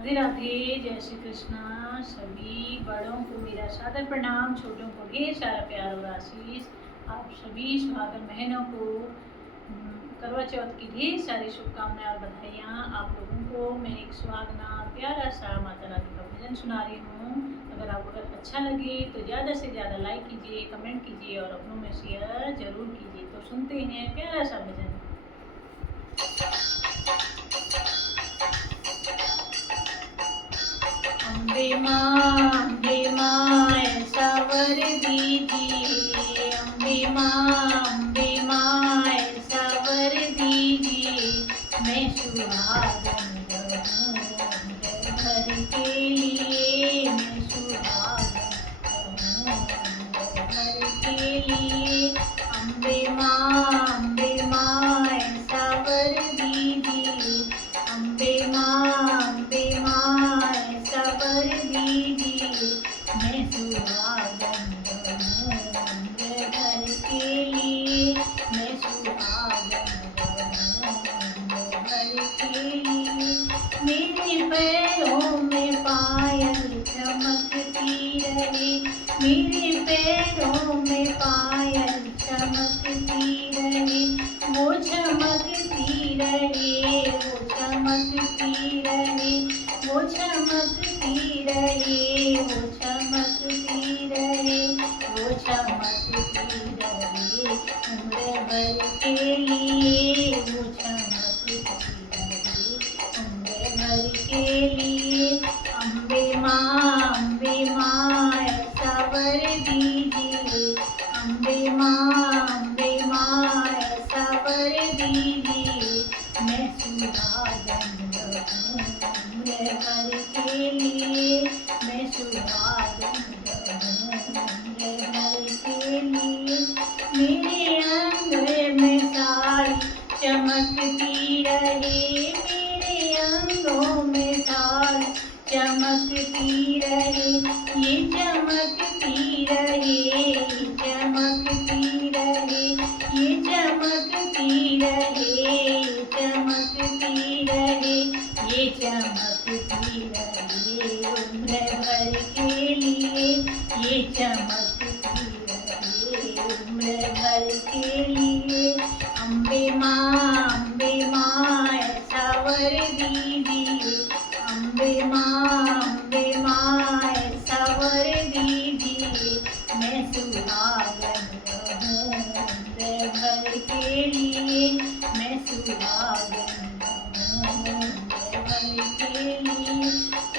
राधे राधे, जय श्री कृष्णा। सभी बड़ों को मेरा सादर प्रणाम, छोटों को ढेर सारा प्यार और आशीष। आप सभी सुहागन बहनों को करवा चौथ की ढेर सारी शुभकामनाएं और बधाइयाँ। आप लोगों को मैं एक सुहागना प्यारा सा माता रानी का भजन सुना रही हूँ। अगर आपको अच्छा लगे तो ज़्यादा से ज़्यादा लाइक कीजिए, कमेंट कीजिए और अपनों में शेयर जरूर कीजिए। तो सुनते हैं प्यारा सा भजन। अम्बे माँ ऐसा वर दीजिए, अम्बे माँ ऐसा वर दीजिए। मैं सुहागन रहूं मेरे घर के लिए, मैं सुहागन रहूं मेरे घर के लिए। अम्बे माँ ऐसा वर दीजिए, अम्बे माँ ऐसा वर दीजिए। मैं सुहागन रहूं मेरे घर के लिए, मैं सुहागन रहूं मेरे घर के लिए। मेरे पैरों में पायल चमकती रहे, मेरे पैरों में पायल चमकती रहे। वो चमकती रहे, वो चमकती रहे, वो चमकती रहे, वो चमकती रहे, वो चमकती रहे। उम्र भर के लिए वो चमकती रहे, उम्र भर के लिए। अम्बे माँ ऐसा वर दीजिए, अम्बे माँ ऐसा वर दीजिए। मैं सुहागन रहूं उम्र भर के लिए, मैं सुहागन रहूं उम्र भर के लिए। मेरे अंग में साड़ी चमकती रहे, मेरे अंगों में साड़ी चमकती रहे। ये चमकती रहे, ये चमकती रहे, ये चमकती रहे, ये चमकती रहे, ये चमकती रहे। उम्र भर के लिए ये चमकती रहे, उम्र भर के लिए। अम्बे माँ ऐसा वर दीजिए, अम्बे माँ ऐसा वर दीजिए। मैं सुहागन रहूं उम्र भर के लिए, मैं सुहागन रहूं उम्र भर के लिए।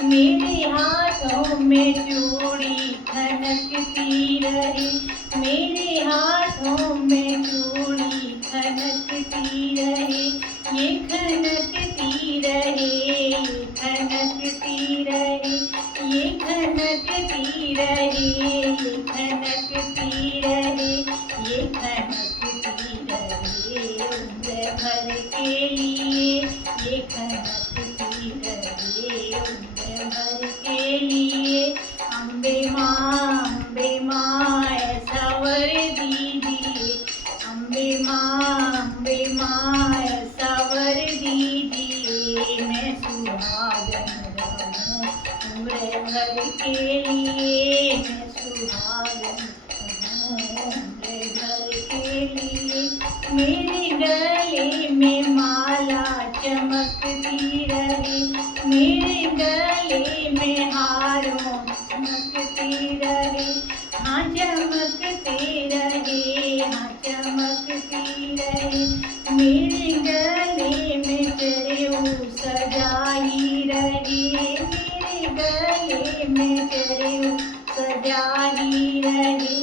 मेरे हाथों में चूड़ी खनकती रहे, मेरे हाथों में चूड़ी खनकती रहे। ये खनकती रहे, ये खनकती रहे, ये खनकती रहे, ये खनकती रहे, ये खनकती रहे। उम्र भर के लिए ये खनकती रहे, उम्र भर के लिए। अम्बे माँ ऐसा वर दीजिए, अम्बे माँ ऐसा वर दीजिए। मैं सुहागन रहूं उम्र भर के लिए, मैं सुहागन रहूं उम्र भर के लिए। मेरे गले में माला चमकती रहे, मेरे गले में हारों चमकती रहे। हाँ चमकते रहे, हाँ चमकती रहे। मेरे गले में चरेऊ सजाई रहे, मेरे गले में चरेऊ सजाई रहे।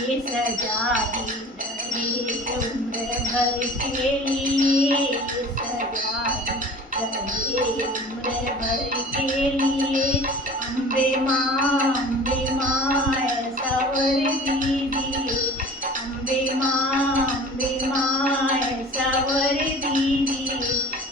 ये सजाई रहे उम्र भर के लिए, ये सजाई रहे उम्र भर के लिए। अम्बे माँ ऐसा वर दीजिए, अम्बे माँ ऐसा वर दीजिए।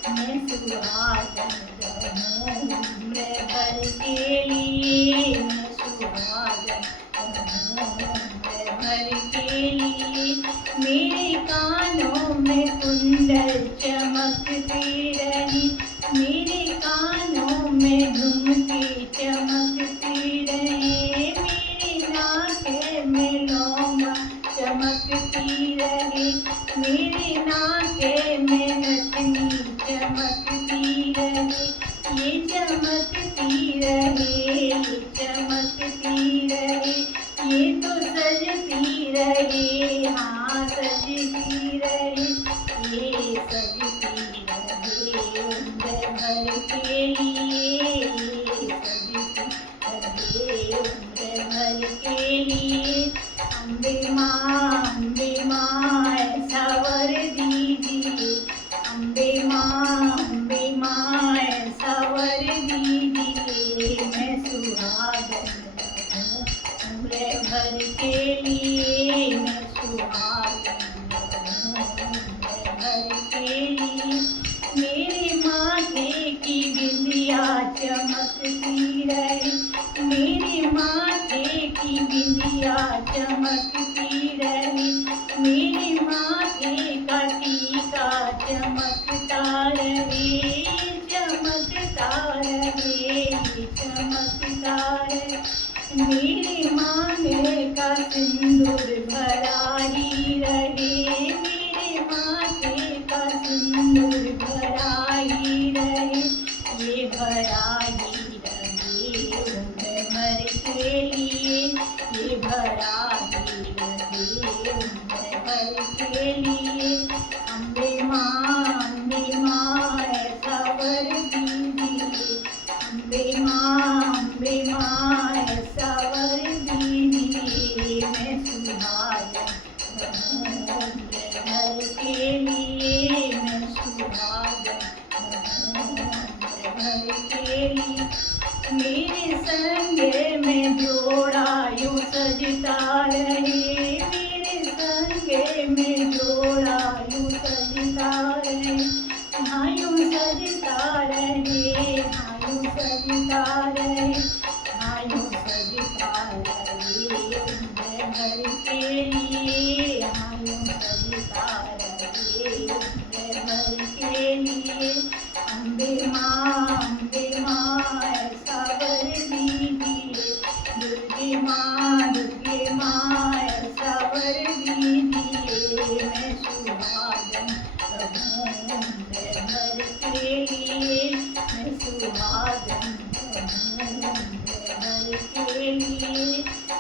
मैं सुहागन रहूं उम्र भर के लिए, मैं सुहागन रहूं उम्र भर के लिए। मेरे कानों में कुंडल चमकती रही, मेरे कानों में धुन चमकती रहे, ये चमकती रहे, ये तो सजती रहे, हाँ सजती रहे, ये सजती रहे उम्र भर के लिए, ये सजती रहे उम्र भर के लिए। अम्बे माँ ऐसा वर दीजिए, अम्बे माँ ऐसा वर दीजिए, मैं सुहागन रहूं उम्र भर के लिए, मैं सुहागन रहूं उम्र भर के लिए। मेरे माथे की बिंदिया चमकती रहे, मेरे माथे की बिंदिया चमकती रहे, मेरे माथे का टीका चमकता रहे, चमकता रहे, चमकता रहे। मेरे मांगे का सिंदूर भरा ही रहे, मेरे माथे का सिंदूर भरा ही रहे, ये भरा ही रहे उम्र भर के लिए, ये भरा ही रहे उम्र भर के लिए। अम्बे माँ ऐसा वर दीजिए, अम्बे माँ ऐसा वर दीजिए, मैं सुहागन रहूं उम्र भर के लिए, मैं सुहागन रहूं उम्र भर के लिए। मेरे संगे में जोड़ा यूं सजता रहे, मेरे संगे में जोड़ा यूं सजता रहे, हाँ यूं सजता रहे, हाँ यूं सजता रहे, हाँ यूं सजता रहे उम्र भर के लिए, हाँ यूं सजता रहे उम्र भर के लिए। अम्बे माँ ऐसा वर दीजिए, दुर्गे माँ ऐसा वर दीजिए, मैं सुहागन रहूं उम्र भर के लिए, मैं सुहागन रहूं उम्र भर के लिए,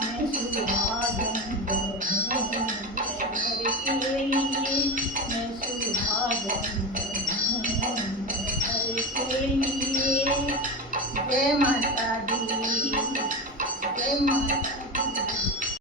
मैं सुहागन रहूं उम्र भर के लिए, मैं सुहागन रहूं उम्र भर के लिए। जय माता दी, जय माता दी।